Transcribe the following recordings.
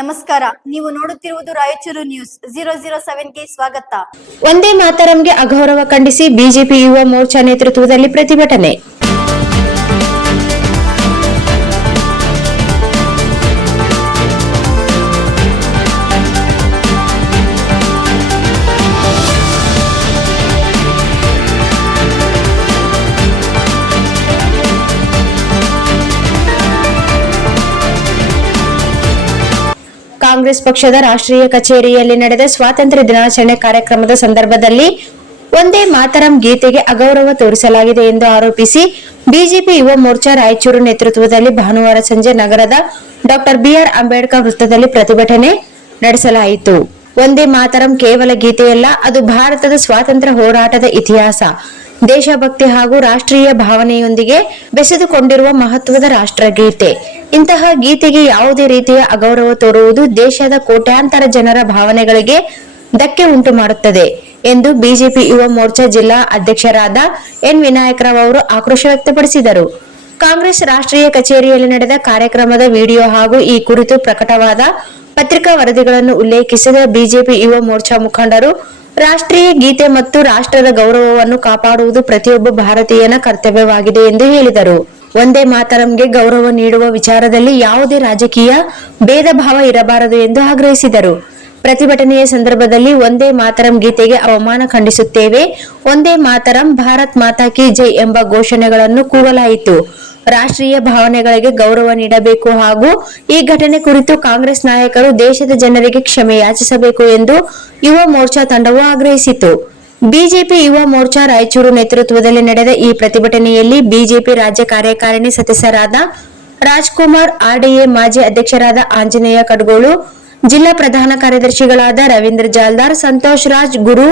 ನಮಸ್ಕಾರ, ನೀವು ನೋಡುತ್ತಿರುವುದು ರಾಯಚೂರು ನ್ಯೂಸ್ 007ಗೆ ಸ್ವಾಗತ. ವಂದೇ ಮಾತರಂಗೆ ಅಗೌರವ ಖಂಡಿಸಿ ಬಿಜೆಪಿ ಯುವ ಮೋರ್ಚಾ ನೇತೃತ್ವದಲ್ಲಿ ಪ್ರತಿಭಟನೆ. ಕಾಂಗ್ರೆಸ್ ಪಕ್ಷದ ರಾಷ್ಟ್ರೀಯ ಕಚೇರಿಯಲ್ಲಿ ನಡೆದ ಸ್ವಾತಂತ್ರ್ಯ ದಿನಾಚರಣೆ ಕಾರ್ಯಕ್ರಮದ ಸಂದರ್ಭದಲ್ಲಿ ವಂದೇ ಮಾತರಂ ಗೀತೆಗೆ ಅಗೌರವ ತೋರಿಸಲಾಗಿದೆ ಎಂದು ಆರೋಪಿಸಿ ಬಿಜೆಪಿ ಯುವ ಮೋರ್ಚಾ ರಾಯಚೂರು ನೇತೃತ್ವದಲ್ಲಿ ಭಾನುವಾರ ಸಂಜೆ ನಗರದ ಡಾ ಬಿ.ಆರ್. ಅಂಬೇಡ್ಕರ್ ವೃತ್ತದಲ್ಲಿ ಪ್ರತಿಭಟನೆ ನಡೆಸಲಾಯಿತು. ವಂದೇ ಮಾತರಂ ಕೇವಲ ಗೀತೆಯಲ್ಲ, ಅದು ಭಾರತದ ಸ್ವಾತಂತ್ರ್ಯ ಹೋರಾಟದ ಇತಿಹಾಸ, ದೇಶಭಕ್ತಿ ಹಾಗೂ ರಾಷ್ಟ್ರೀಯ ಭಾವನೆಯೊಂದಿಗೆ ಬೆಸೆದುಕೊಂಡಿರುವ ಮಹತ್ವದ ರಾಷ್ಟ್ರಗೀತೆ. ಇಂತಹ ಗೀತೆಗೆ ಯಾವುದೇ ರೀತಿಯ ಅಗೌರವ ತೋರುವುದು ದೇಶದ ಕೋಟ್ಯಾಂತರ ಜನರ ಭಾವನೆಗಳಿಗೆ ಧಕ್ಕೆ ಉಂಟು ಮಾಡುತ್ತದೆ ಎಂದು ಬಿಜೆಪಿ ಯುವ ಮೋರ್ಚಾ ಜಿಲ್ಲಾ ಅಧ್ಯಕ್ಷರಾದ ಎನ್ ವಿನಾಯಕರಾವ್ ಅವರು ಆಕ್ರೋಶ ವ್ಯಕ್ತಪಡಿಸಿದರು. ಕಾಂಗ್ರೆಸ್ ರಾಷ್ಟ್ರೀಯ ಕಚೇರಿಯಲ್ಲಿ ನಡೆದ ಕಾರ್ಯಕ್ರಮದ ವಿಡಿಯೋ ಹಾಗೂ ಈ ಕುರಿತು ಪ್ರಕಟವಾದ ಪತ್ರಿಕಾ ವರದಿಗಳನ್ನು ಉಲ್ಲೇಖಿಸಿದ ಬಿಜೆಪಿ ಯುವ ಮೋರ್ಚಾ ಮುಖಂಡರು, ರಾಷ್ಟ್ರೀಯ ಗೀತೆ ಮತ್ತು ರಾಷ್ಟ್ರದ ಗೌರವವನ್ನು ಕಾಪಾಡುವುದು ಪ್ರತಿಯೊಬ್ಬ ಭಾರತೀಯನ ಕರ್ತವ್ಯವಾಗಿದೆ ಎಂದು ಹೇಳಿದರು. ವಂದೇ ಮಾತರಂಗೆ ಗೌರವ ನೀಡುವ ವಿಚಾರದಲ್ಲಿ ಯಾವುದೇ ರಾಜಕೀಯ ಭೇದ ಭಾವ ಇರಬಾರದು ಎಂದು ಆಗ್ರಹಿಸಿದರು. ಪ್ರತಿಭಟನೆಯ ಸಂದರ್ಭದಲ್ಲಿ ವಂದೇ ಮಾತರಂ ಗೀತೆಗೆ ಅವಮಾನ ಖಂಡಿಸುತ್ತೇವೆ, ವಂದೇ ಮಾತರಂ, ಭಾರತ್ ಮಾತಾ ಕಿ ಜೈ ಎಂಬ ಘೋಷಣೆಗಳನ್ನು ಕೂಗಲಾಯಿತು. ರಾಷ್ಟ್ರೀಯ ಭಾವನೆಗಳಿಗೆ ಗೌರವ ನೀಡಬೇಕು ಹಾಗೂ ಈ ಘಟನೆ ಕುರಿತು ಕಾಂಗ್ರೆಸ್ ನಾಯಕರು ದೇಶದ ಜನರಿಗೆ ಕ್ಷಮೆ ಯಾಚಿಸಬೇಕು ಎಂದು ಯುವ ಮೋರ್ಚಾ ತಂಡವು ಆಗ್ರಹಿಸಿತು. ಬಿಜೆಪಿ ಯುವ ಮೋರ್ಚಾ ರಾಯಚೂರು ನೇತೃತ್ವದಲ್ಲಿ ನಡೆದ ಈ ಪ್ರತಿಭಟನೆಯಲ್ಲಿ ಬಿಜೆಪಿ ರಾಜ್ಯ ಕಾರ್ಯಕಾರಿಣಿ ಸದಸ್ಯರಾದ ರಾಜ್ಕುಮಾರ್, ಆರ್ಡಿಎ ಮಾಜಿ ಅಧ್ಯಕ್ಷರಾದ ಆಂಜನೇಯ ಕಡ್ಗೋಳು, ಜಿಲ್ಲಾ ಪ್ರಧಾನ ಕಾರ್ಯದರ್ಶಿಗಳಾದ ರವೀಂದ್ರ ಜಾಲ್ದಾರ್, ಸಂತೋಷ್ ರಾಜ್, ಗುರು,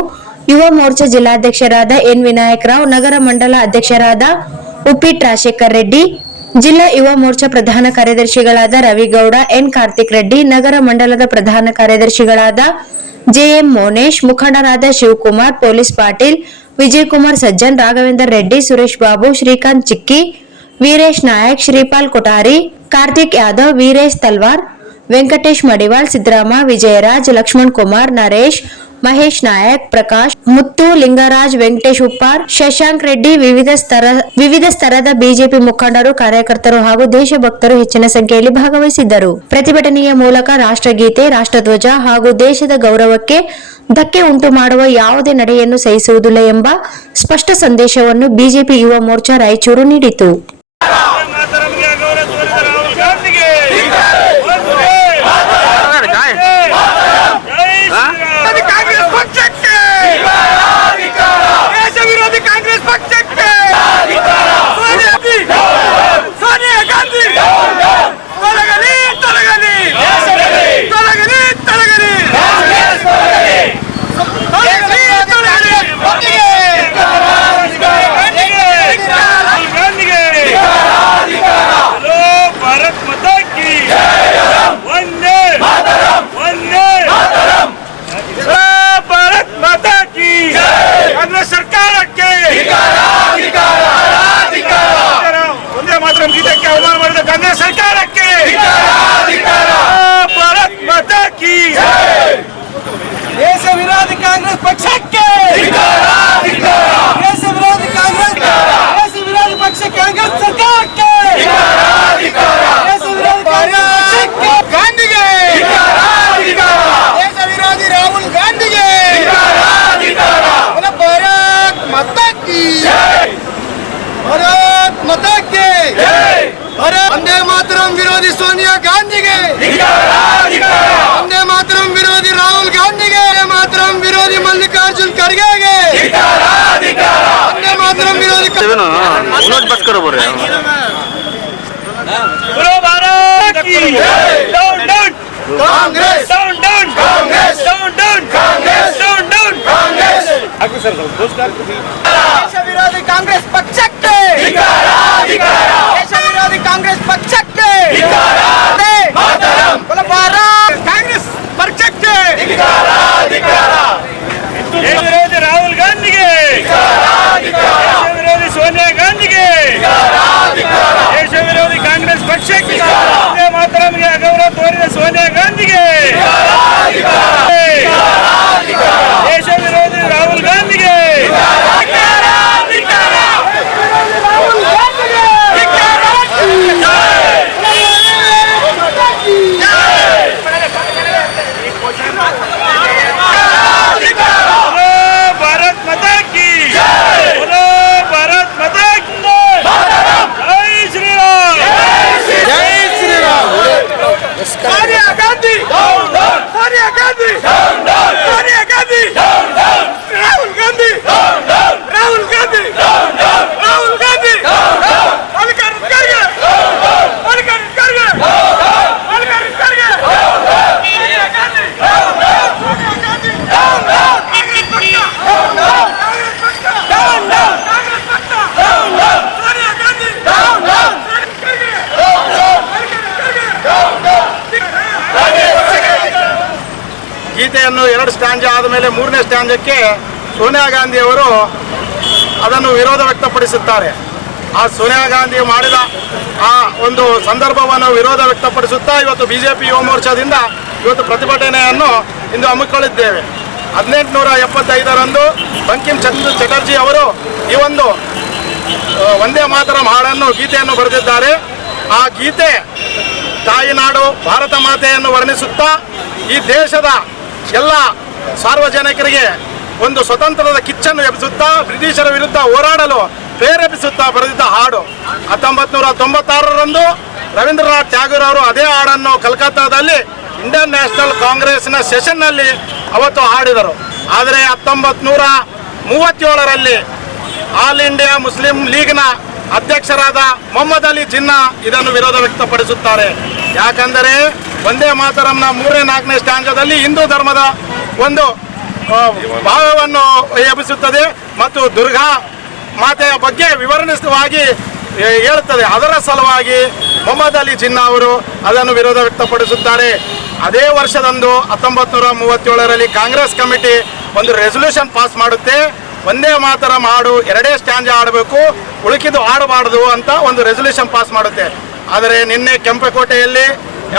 ಯುವ ಮೋರ್ಚಾ ಜಿಲ್ಲಾಧ್ಯಕ್ಷರಾದ ಎನ್ ವಿನಾಯಕರಾವ್, ನಗರ ಮಂಡಲ ಅಧ್ಯಕ್ಷರಾದ ಉಪ್ಪಿಟ್ ರಾಜಶೇಖರ್ ರೆಡ್ಡಿ, ಜಿಲ್ಲಾ ಯುವ ಮೋರ್ಚಾ ಪ್ರಧಾನ ಕಾರ್ಯದರ್ಶಿಗಳಾದ ರವಿಗೌಡ, ಎನ್ ಕಾರ್ತಿಕ್ ರೆಡ್ಡಿ, ನಗರ ಮಂಡಲದ ಪ್ರಧಾನ ಕಾರ್ಯದರ್ಶಿಗಳಾದ ಜೆಎಂ ಮೋನೇಶ್, ಮುಖಂಡರಾದ ಶಿವಕುಮಾರ್, ಪೊಲೀಸ್ ಪಾಟೀಲ್, ವಿಜಯಕುಮಾರ್ ಸಜ್ಜನ್, ರಾಘವೇಂದ್ರ ರೆಡ್ಡಿ, ಸುರೇಶ್ ಬಾಬು, ಶ್ರೀಕಾಂತ್ ಚಿಕ್ಕಿ, ವೀರೇಶ್ ನಾಯಕ್, ಶ್ರೀಪಾಲ್ ಕೊಠಾರಿ, ಕಾರ್ತಿಕ್ ಯಾದವ್, ವೀರೇಶ್ ತಲ್ವಾರ್, ವೆಂಕಟೇಶ್ ಮಡಿವಾಳ್, ಸಿದ್ದರಾಮ, ವಿಜಯರಾಜ್, ಲಕ್ಷ್ಮಣ್ ಕುಮಾರ್, ನರೇಶ್, ಮಹೇಶ್ ನಾಯಕ್, ಪ್ರಕಾಶ್, ಮುತ್ತು, ಲಿಂಗರಾಜ್, ವೆಂಕಟೇಶ್ ಉಪ್ಪಾರ್, ಶಶಾಂಕ್ ರೆಡ್ಡಿ, ವಿವಿಧ ಸ್ತರದ ಬಿಜೆಪಿ ಮುಖಂಡರು, ಕಾರ್ಯಕರ್ತರು ಹಾಗೂ ದೇಶಭಕ್ತರು ಹೆಚ್ಚಿನ ಸಂಖ್ಯೆಯಲ್ಲಿ ಭಾಗವಹಿಸಿದ್ದರು. ಪ್ರತಿಭಟನೆಯ ಮೂಲಕ ರಾಷ್ಟ್ರಗೀತೆ, ರಾಷ್ಟ್ರಧ್ವಜ ಹಾಗೂ ದೇಶದ ಗೌರವಕ್ಕೆ ಧಕ್ಕೆ ಉಂಟು ಮಾಡುವ ಯಾವುದೇ ನಡೆಯನ್ನು ಸಹಿಸುವುದಿಲ್ಲ ಎಂಬ ಸ್ಪಷ್ಟ ಸಂದೇಶವನ್ನು ಬಿಜೆಪಿ ಯುವ ಮೋರ್ಚಾ ರಾಯಚೂರು ನೀಡಿತು. ದೇಶ ವಿರೋಧಿ ಕಾಂಗ್ರೆಸ್ ಪಕ್ಷಕ್ಕೆ, ದೇಶ ವಿರೋಧಿ ಕಾಂಗ್ರೆಸ್, ದೇಶ ವಿರೋಧಿ ಪಕ್ಷ ಕಾಂಗ್ರೆಸ್ ಸರ್ಕಾರಕ್ಕೆ, ದೇಶ ವಿರೋಧಿ ಪಕ್ಷಕ್ಕೆ, ಗಾಂಧಿಗೆ, ದೇಶ ವಿರೋಧಿ ರಾಹುಲ್ ಗಾಂಧಿಗೆ, ಭಾರತ್ ಮಾತಾ ಕಿ, ಭಾರತ್ ಮಾತಾ ಕಿ, ವಂದೇ ಮಾತರಂ ವಿರೋಧಿ ಸೋನಿಯಾ ಗಾಂಧಿಗೆ, ವಂದೇ ಮಾತರಂ ವಿರೋಧಿ ರಾಹುಲ್ ಗಾಂಧಿಗೆ, ಮಾತರಂ ವಿರೋಧಿ ಮಲ್ಲಿಕಾರ್ಜುನ್ ಖರ್ಗೆಗೆ, ವಂದೇ ಮಾತರಂ ವಿರೋಧಿ ಕಾಂಗ್ರೆಸ್, ದೇಶ ವಿರೋಧಿ ಕಾಂಗ್ರೆಸ್ ಪಕ್ಷಕ್ಕೆ, ದೇಶ ವಿರೋಧಿ ಕಾಂಗ್ರೆಸ್ ಪಕ್ಷಕ್ಕೆ, ಕಾಂಗ್ರೆಸ್ ಪಕ್ಷಕ್ಕೆ, ದೇಶ ವಿರೋಧಿ ರಾಹುಲ್ ಗಾಂಧಿಗೆ, ದೇಶ ವಿರೋಧಿ ಸೋನಿಯಾ ಗಾಂಧಿಗೆ, ದೇಶ ವಿರೋಧಿ ಕಾಂಗ್ರೆಸ್ ಪಕ್ಷಕ್ಕೆ, ವಂದೇ ಮಾತರಂಗೆ ಅಗೌರವ ತೋರಿದ ಸೋನಿಯಾ ಗಾಂಧಿಗೆ ಸೋನಿಯಾ ಗಾಂಧಿ ಸೋನಿಯಾ ಗಾಂಧಿ ಸೋನಿಯಾ ಗಾಂಧಿ ರಾಹುಲ್ ಗಾಂಧಿ ರಾಹುಲ್ ಗಾಂಧಿ ರಾಹುಲ್ ಗಾಂಧಿ ಮಲ್ಲಿಕಾರ್ಜುನ ಖರ್ಗೆ ಮಲ್ಲಿಕಾರ್ಜುನ ಖರ್ಗೆ ಮಲ್ಲಿಕಾರ್ಜುನ ಖರ್ಗೆ ಸೋನಿಯಾ ಗಾಂಧಿ ಸೋನಿಯಾ ಗಾಂಧಿ ಕಾಂಗ್ರೆಸ್ ಪಕ್ಷ ಕಾಂಗ್ರೆಸ್ ಪಕ್ಷ ಸೋನಿಯಾ ಗಾಂಧಿ ಗೀತೆಯನ್ನು 2 ಸ್ಟ್ಯಾಂಜ ಆದಮೇಲೆ 3ನೇ ಸ್ಟ್ಯಾಂಜಕ್ಕೆ ಸೋನಿಯಾ ಗಾಂಧಿ ಅವರು ಅದನ್ನು ವಿರೋಧ ವ್ಯಕ್ತಪಡಿಸುತ್ತಾರೆ. ಆ ಸೋನಿಯಾ ಗಾಂಧಿ ಮಾಡಿದ ಆ ಒಂದು ಸಂದರ್ಭವನ್ನು ವಿರೋಧ ವ್ಯಕ್ತಪಡಿಸುತ್ತಾ ಇವತ್ತು ಬಿಜೆಪಿ ಯುವ ಮೋರ್ಚಾದಿಂದ ಇವತ್ತು ಪ್ರತಿಭಟನೆಯನ್ನು ಇಂದು ಹಮ್ಮಿಕೊಳ್ಳಿದ್ದೇವೆ. 1875ರಂದು ಬಂಕಿಂ ಚಟರ್ಜಿ ಅವರು ಈ ಒಂದು ವಂದೇ ಮಾತರಂ ಹಾಡನ್ನು ಗೀತೆಯನ್ನು ಬರೆದಿದ್ದಾರೆ. ಆ ಗೀತೆ ತಾಯಿನಾಡು ಭಾರತ ಮಾತೆಯನ್ನು ವರ್ಣಿಸುತ್ತಾ ಈ ದೇಶದ ಎಲ್ಲ ಸಾರ್ವಜನಿಕರಿಗೆ ಒಂದು ಸ್ವತಂತ್ರದ ಕಿಚ್ಚನ್ನು ಎಬ್ಬಿಸುತ್ತಾ ಬ್ರಿಟಿಷರ ವಿರುದ್ಧ ಹೋರಾಡಲು ಪ್ರೇರೇಪಿಸುತ್ತಾ ಬರೆದಿದ್ದ ಹಾಡು. 1996ರಂದು ರವೀಂದ್ರನಾಥ್ ಟ್ಯಾಗೂರ್ ಅವರು ಅದೇ ಹಾಡನ್ನು ಕಲ್ಕತ್ತಾದಲ್ಲಿ ಇಂಡಿಯನ್ ನ್ಯಾಷನಲ್ ಕಾಂಗ್ರೆಸ್ನ ಸೆಷನ್ನಲ್ಲಿ ಅವತ್ತು ಹಾಡಿದರು. ಆದರೆ 1937ರಲ್ಲಿ ಆಲ್ ಇಂಡಿಯಾ ಮುಸ್ಲಿಂ ಲೀಗ್ನ ಅಧ್ಯಕ್ಷರಾದ ಮೊಹಮ್ಮದ್ ಅಲಿ ಜಿನ್ನಾ ಇದನ್ನು ವಿರೋಧ ವ್ಯಕ್ತಪಡಿಸುತ್ತಾರೆ. ಯಾಕಂದರೆ ವಂದೇ ಮಾತರಂನ 3ನೇ 4ನೇ ಸ್ಟ್ಯಾಂಜದಲ್ಲಿ ಹಿಂದೂ ಧರ್ಮದ ಒಂದು ಭಾವವನ್ನು ಎಬ್ಬಿಸುತ್ತದೆ ಮತ್ತು ದುರ್ಗಾ ಮಾತೆಯ ಬಗ್ಗೆ ವಿವರಣವಾಗಿ ಹೇಳುತ್ತದೆ. ಅದರ ಸಲುವಾಗಿ ಮೊಹಮ್ಮದ್ ಅಲಿ ಜಿನ್ನಾ ಅವರು ಅದನ್ನು ವಿರೋಧ ವ್ಯಕ್ತಪಡಿಸುತ್ತಾರೆ. ಅದೇ ವರ್ಷದಂದು 1937ರಲ್ಲಿ ಕಾಂಗ್ರೆಸ್ ಕಮಿಟಿ ಒಂದು ರೆಸಲ್ಯೂಷನ್ ಪಾಸ್ ಮಾಡುತ್ತೆ. ವಂದೇ ಮಾತರಂ ಹಾಡು 2 ಸ್ಟ್ಯಾಂಜ ಆಡಬೇಕು, ಉಳಿಕಿದ್ದು ಆಡಬಾರ್ದು ಅಂತ ಒಂದು ರೆಸಲ್ಯೂಷನ್ ಪಾಸ್ ಮಾಡುತ್ತೆ. ಆದರೆ ನಿನ್ನೆ ಕೆಂಪೇಕೋಟೆಯಲ್ಲಿ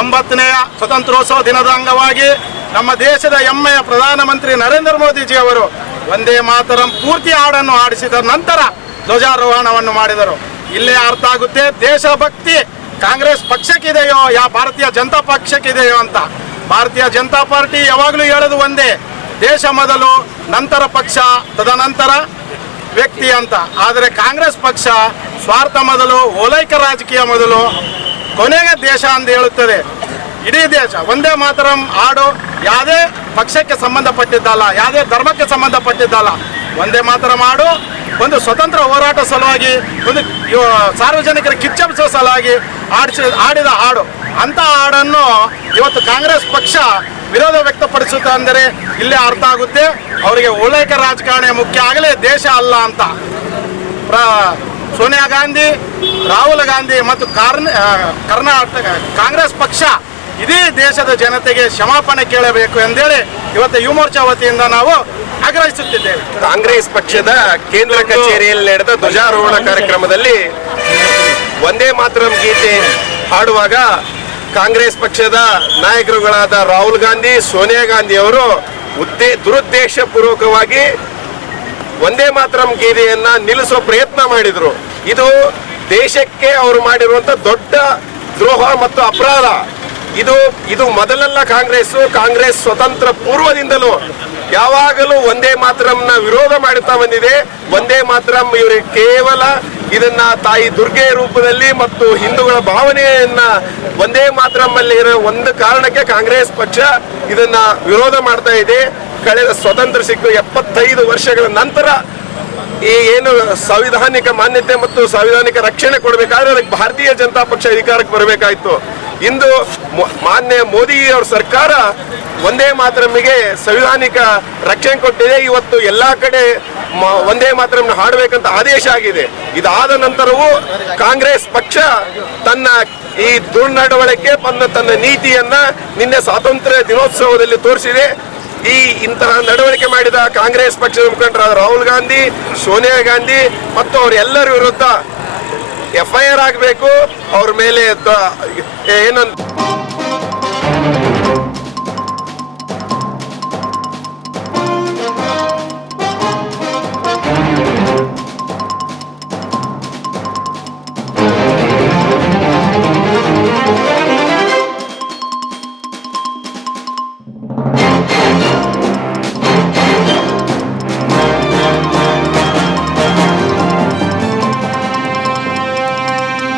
80ನೇ ಸ್ವತಂತ್ರೋತ್ಸವ ದಿನದ ಅಂಗವಾಗಿ ನಮ್ಮ ದೇಶದ ಹೆಮ್ಮೆಯ ಪ್ರಧಾನಮಂತ್ರಿ ನರೇಂದ್ರ ಮೋದಿಜಿ ಅವರು ವಂದೇ ಮಾತರಂ ಪೂರ್ತಿ ಹಾಡನ್ನು ಹಾಡಿಸಿದ ನಂತರ ಧ್ವಜಾರೋಹಣವನ್ನು ಮಾಡಿದರು. ಇಲ್ಲೇ ಅರ್ಥ ಆಗುತ್ತೆ ದೇಶಭಕ್ತಿ ಕಾಂಗ್ರೆಸ್ ಪಕ್ಷಕ್ಕಿದೆಯೋ ಭಾರತೀಯ ಜನತಾ ಪಕ್ಷಕ್ಕಿದೆಯೋ ಅಂತ. ಭಾರತೀಯ ಜನತಾ ಪಾರ್ಟಿ ಯಾವಾಗಲೂ ಹೇಳೋದು ಒಂದೇ, ದೇಶ ಮೊದಲು ನಂತರ ಪಕ್ಷ ತದನಂತರ ವ್ಯಕ್ತಿ ಅಂತ. ಆದರೆ ಕಾಂಗ್ರೆಸ್ ಪಕ್ಷ ಸ್ವಾರ್ಥ ಮೊದಲು ಓಲೈಕೆ ರಾಜಕೀಯ ಮೊದಲು ಕೊನೆಗೆ ದೇಶ ಅಂತ ಹೇಳುತ್ತದೆ. ಇಡೀ ದೇಶ ವಂದೇ ಮಾತರಂ ಹಾಡು ಯಾವುದೇ ಪಕ್ಷಕ್ಕೆ ಸಂಬಂಧಪಟ್ಟಿದ್ದಲ್ಲ, ಯಾವುದೇ ಧರ್ಮಕ್ಕೆ ಸಂಬಂಧಪಟ್ಟಿದ್ದಲ್ಲ. ವಂದೇ ಮಾತರಂ ಹಾಡು ಒಂದು ಸ್ವತಂತ್ರ ಹೋರಾಟ ಸಲುವಾಗಿ ಒಂದು ಸಾರ್ವಜನಿಕರ ಕಿಚ್ಚೆಬ್ಬಿಸುವ ಸಲುವಾಗಿ ಹಾಡಿದ ಹಾಡು. ಅಂಥ ಹಾಡನ್ನು ಇವತ್ತು ಕಾಂಗ್ರೆಸ್ ಪಕ್ಷ ವಿರೋಧ ವ್ಯಕ್ತಪಡಿಸುತ್ತೆ ಅಂದರೆ ಇಲ್ಲೇ ಅರ್ಥ ಆಗುತ್ತೆ ಅವರಿಗೆ ಓಲೈಕೆ ರಾಜಕಾರಣ ಮುಖ್ಯ ಆಗಲೇ ದೇಶ ಅಲ್ಲ ಅಂತ. ಸೋನಿಯಾ ಗಾಂಧಿ, ರಾಹುಲ್ ಗಾಂಧಿ ಮತ್ತು ಕರ್ನಾಟಕ ಕಾಂಗ್ರೆಸ್ ಪಕ್ಷ ಇಡೀ ದೇಶದ ಜನತೆಗೆ ಕ್ಷಮಾಪಣೆ ಕೇಳಬೇಕು ಎಂದೇಳಿ ಇವತ್ತು ಯುವ ಮೋರ್ಚಾ ವತಿಯಿಂದ ನಾವು ಆಗ್ರಹಿಸುತ್ತಿದ್ದೇವೆ. ಕಾಂಗ್ರೆಸ್ ಪಕ್ಷದ ಕೇಂದ್ರ ಕಚೇರಿಯಲ್ಲಿ ನಡೆದ ಧ್ವಜಾರೋಹಣ ಕಾರ್ಯಕ್ರಮದಲ್ಲಿ ವಂದೇ ಮಾತರಂ ಗೀತೆ ಹಾಡುವಾಗ ಕಾಂಗ್ರೆಸ್ ಪಕ್ಷದ ನಾಯಕರುಗಳಾದ ರಾಹುಲ್ ಗಾಂಧಿ, ಸೋನಿಯಾ ಗಾಂಧಿ ಅವರು ದುರುದ್ದೇಶಪೂರ್ವಕವಾಗಿ ವಂದೇ ಮಾತರಂ ಗೀತೆಯನ್ನ ನಿಲ್ಲಿಸುವ ಪ್ರಯತ್ನ ಮಾಡಿದ್ರು. ಇದು ದೇಶಕ್ಕೆ ಅವರು ಮಾಡಿರುವಂತ ದೊಡ್ಡ ದ್ರೋಹ ಮತ್ತು ಅಪರಾಧ. ಇದು ಮೊದಲೆಲ್ಲ ಕಾಂಗ್ರೆಸ್ ಸ್ವತಂತ್ರ ಪೂರ್ವದಿಂದಲೂ ಯಾವಾಗಲೂ ವಂದೇ ಮಾತರಂನ ವಿರೋಧ ಮಾಡುತ್ತಾ ಬಂದಿದೆ. ವಂದೇ ಮಾತರಂ ಇವರಿಗೆ ಕೇವಲ ಇದನ್ನ ತಾಯಿ ದುರ್ಗೆ ರೂಪದಲ್ಲಿ ಮತ್ತು ಹಿಂದೂಗಳ ಭಾವನೆಯನ್ನ ವಂದೇ ಮಾತರಂ ಅಲ್ಲಿ ಇರೋ ಒಂದು ಕಾರಣಕ್ಕೆ ಕಾಂಗ್ರೆಸ್ ಪಕ್ಷ ಇದನ್ನ ವಿರೋಧ ಮಾಡ್ತಾ ಇದೆ. ಕಳೆದ ಸ್ವತಂತ್ರ ಸಿಕ್ಕು 75 ವರ್ಷಗಳ ನಂತರ ಈ ಏನು ಸಂವಿಧಾನಿಕ ಮಾನ್ಯತೆ ಮತ್ತು ಸಂವಿಧಾನಿಕ ರಕ್ಷಣೆ ಕೊಡಬೇಕಾದ್ರೆ ಅದಕ್ಕೆ ಭಾರತೀಯ ಜನತಾ ಪಕ್ಷ ಅಧಿಕಾರಕ್ಕೆ ಬರಬೇಕಾಯ್ತು. ಇಂದು ಮಾನ್ಯ ಮೋದಿ ಅವರ ಸರ್ಕಾರ ವಂದೇ ಮಾತರಂಗೆ ಸಂವಿಧಾನಿಕ ರಕ್ಷಣೆ ಕೊಟ್ಟಿದೆ. ಇವತ್ತು ಎಲ್ಲಾ ಕಡೆ ವಂದೇ ಮಾತರಂ ಹಾಡಬೇಕಂತ ಆದೇಶ ಆಗಿದೆ. ಇದಾದ ನಂತರವೂ ಕಾಂಗ್ರೆಸ್ ಪಕ್ಷ ತನ್ನ ಈ ದುರ್ನಡವಳಿಕೆ ತನ್ನ ನೀತಿಯನ್ನ ನಿನ್ನೆ ಸ್ವಾತಂತ್ರ್ಯ ದಿನೋತ್ಸವದಲ್ಲಿ ತೋರಿಸಿದೆ. ಇಂತಹ ನಡವಳಿಕೆ ಮಾಡಿದ ಕಾಂಗ್ರೆಸ್ ಪಕ್ಷದ ಮುಖಂಡರಾದ ರಾಹುಲ್ ಗಾಂಧಿ, ಸೋನಿಯಾ ಗಾಂಧಿ ಮತ್ತು ಅವರೆಲ್ಲರ ವಿರುದ್ಧ FIR ಆಗಬೇಕು. ಅವ್ರ ಮೇಲೆ ಏನಂತ